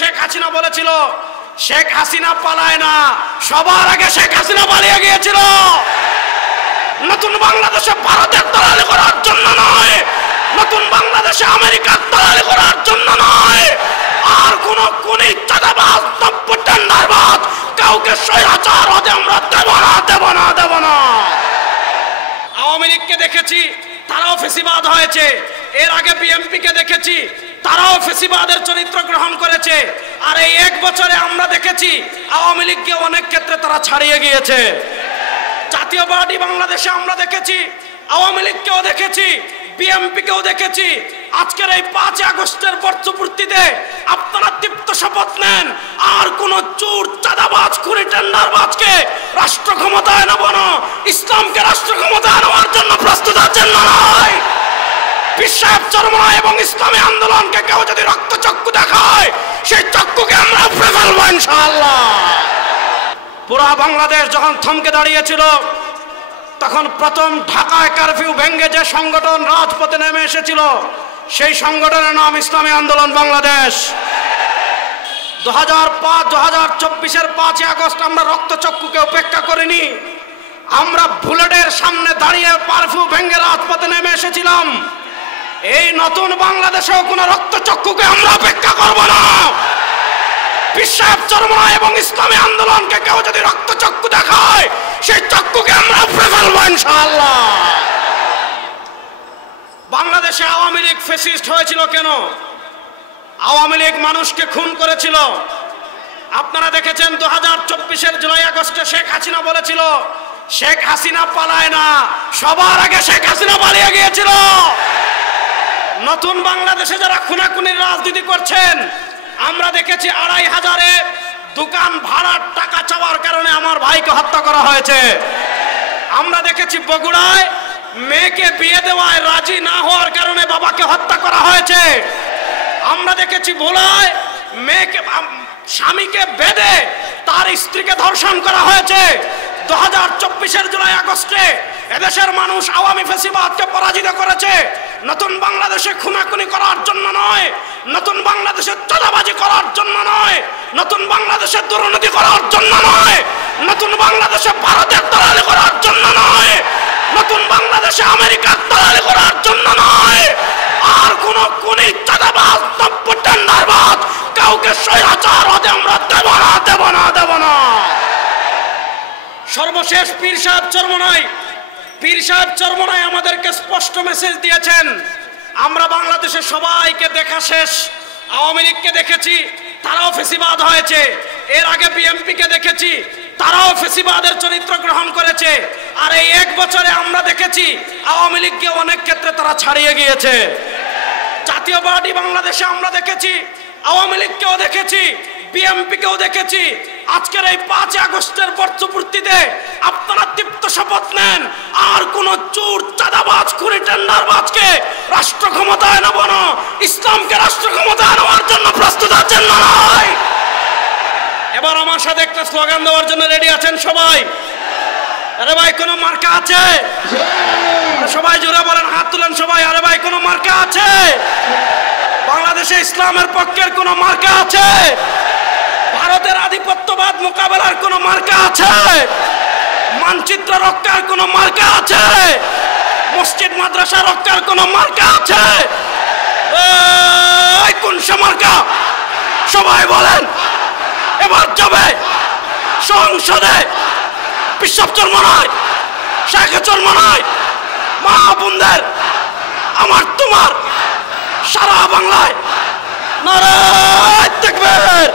শেখ হাসিনা বলেছিল, শেখ হাসিনা পালায় না, সবার আগে শেখ হাসিনা পালিয়ে গিয়েছিল। নতুন বাংলাদেশে ভারতের দালালি করার জন্য নয়, নতুন বাংলাদেশে আমেরিকার দালালি করার জন্য নয়, আর কোন চাঁদাবাজ নব্য টেন্ডারবাজ কাউকে স্বৈরাচার হতে আমরা দেব না, দেব না, দেব না। আওয়ামী লীগকে দেখেছি, তারাও ফেসিবাদ হয়েছে। এর আগে বিএনপি কে দেখেছি, তারাও ফেসিবাদের চরিত্র গ্রহণ করেছে। আর এই এক বছরে আমরা দেখেছি আওয়ামী লীগকে অনেক ক্ষেত্রে তারা ছাড়িয়ে গিয়েছে। জাতীয় পার্টি বাংলাদেশে আমরা দেখেছি, আওয়ামী লীগকেও দেখেছি, বিএনপি কেও দেখেছি। আজকের এই 5 আগস্টের বর্ষপূর্তিতে আপনারা তৃপ্ত শপথ নেন, আর কোন চোর চাঁদাবাজ খুনি টেন্ডারবাজকে রাষ্ট্র ক্ষমতায় নেব না, ইসলামকে রাষ্ট্র ক্ষমতায় নেওয়ার জন্য প্রস্তুত আছেন না নয়। পীর সাহেব চরমনাই এবং ইসলামী আন্দোলনকে কেউ যদি রক্তচক্ষু দেখায়, সেই চক্ষুকে আমরা উপড়ে ফেলবো ইনশাআল্লাহ। পুরা বাংলাদেশ যখন থমকে দাঁড়িয়েছিল, তখন প্রথম ঢাকায় কারফিউ ভেঙে যে সংগঠন রাজপথে নেমে এসেছিল, সেই সংগঠনের নাম ইসলামী আন্দোলন বাংলাদেশ। 2024-এর 5 আগস্ট আমরা রক্তচক্ষুকে উপেক্ষা করিনি। আমরা বুলেটের সামনে দাঁড়িয়ে কারফিউ ভেঙে রাজপথে নেমে এসেছিলাম। এই নতুন বাংলাদেশেও কোনো রক্তচক্ষুকে আমরা উপেক্ষা করব না। পীর সাহেব চরমনাই এবং ইসলামী আন্দোলনকে কেউ যদি রক্তচক্ষু দেখায়, সেই চক্ষুকে আমরা উপড়ে ফেলবো ইনশাআল্লাহ। বাংলাদেশে আওয়ামী লীগ ফ্যাসিস্ট হয়েছিল কেন? আওয়ামী লীগ মানুষকে খুন করেছিল। আপনারা দেখেছেন 2024-এর জুলাই আগস্টে শেখ হাসিনা বলেছিল, শেখ হাসিনা পালায় না, সবার আগে শেখ হাসিনা পালিয়ে গিয়েছিল। নতুন বাংলাদেশে যারা খুনাখুনির রাজনীতি করছেন, আমরা দেখেছি 2500-এ দোকান ভাড়ার টাকা চাওয়ার কারণে আমার ভাইকে হত্যা করা হয়েছে। আমরা দেখেছি বগুড়ায় মেয়েকে বিয়ে দেওয়ায় রাজি না হওয়ার কারণে বাবাকে হত্যা করা হয়েছে। আমরা দেখেছি ভোলায় মেয়েকে স্বামীকে বেঁধে তার স্ত্রীকে ধর্ষণ করা হয়েছে। 2024-এর জুলাই আগস্টে এদেশের মানুষ আওয়ামী ফ্যাসিবাদকে পরাজিত করেছে। নতুন বাংলাদেশে খুনাখুনি করার জন্য নয়, নতুন বাংলাদেশে চাঁদাবাজি করার জন্য নয়, নতুন বাংলাদেশে দুর্নীতি করার জন্য নয়, নতুন বাংলাদেশে ভারতের দালালি করার জন্য নয়, নতুন বাংলাদেশে আমেরিকার দালালি করার জন্য নয়, আর কোন চাঁদাবাজ নব্য টেন্ডারবাজ কাউকে স্বৈরাচার হতে আমরা দেব না, দেব না, দেব না। সর্বশেষ পীর সাহেব চরমনাই আমাদেরকে স্পষ্ট মেসেজ দিয়েছেন, আমরা বাংলাদেশে সবাইকে দেখা শেষ। আওয়ামী লীগকে দেখেছি, তারাও ফেসিবাদ হয়েছে। এর আগে বিএনপি কে দেখেছি, তারাও ফেসিবাদের চরিত্র গ্রহণ করেছে। আর এই এক বছরে আমরা দেখেছি আওয়ামী লীগকে অনেক ক্ষেত্রে তারা ছাড়িয়ে গিয়েছে। জাতীয় পার্টি বাংলাদেশে আমরা দেখেছি, আওয়ামী লীগকেও দেখেছি, বিএনপি কেও দেখেছি। আজকের এই 5 আগস্টের বর্ষপূর্তিতে আপনারা তৃপ্ত শপথ নেন, আর কোন চোর চাঁদাবাজ খুনি টেন্ডারবাজকে রাষ্ট্র ক্ষমতায় নেব না, ইসলামকে রাষ্ট্র ক্ষমতায় নেওয়ার জন্য প্রস্তুত আছেন না নয়। এবার আমার সাথে একটা স্লোগান দেওয়ার জন্য রেডি আছেন সবাই? আরে ভাই কোন মার্কা আছে? সবাই জোরে বলেন, হাত তুলেন সবাই। আরে ভাই কোন মার্কা আছে? বাংলাদেশে ইসলামের পক্ষের কোন মার্কা আছে? ভারতের আধিপত্যবাদ মোকাবেলার কোন মার্কা আছে? মানচিত্র রক্ষার কোন মার্কা আছে? মসজিদ মাদ্রাসা রক্ষার কোন মার্কা আছে? কোন সে মার্কা? সবাই বলেন। এবার যাবে সংসদে পীর সাহেব চরমনাই, শেখ চরমনাই, মা বোনদের আমার তোমার সারা বাংলায় নারায়ে তাকবীর।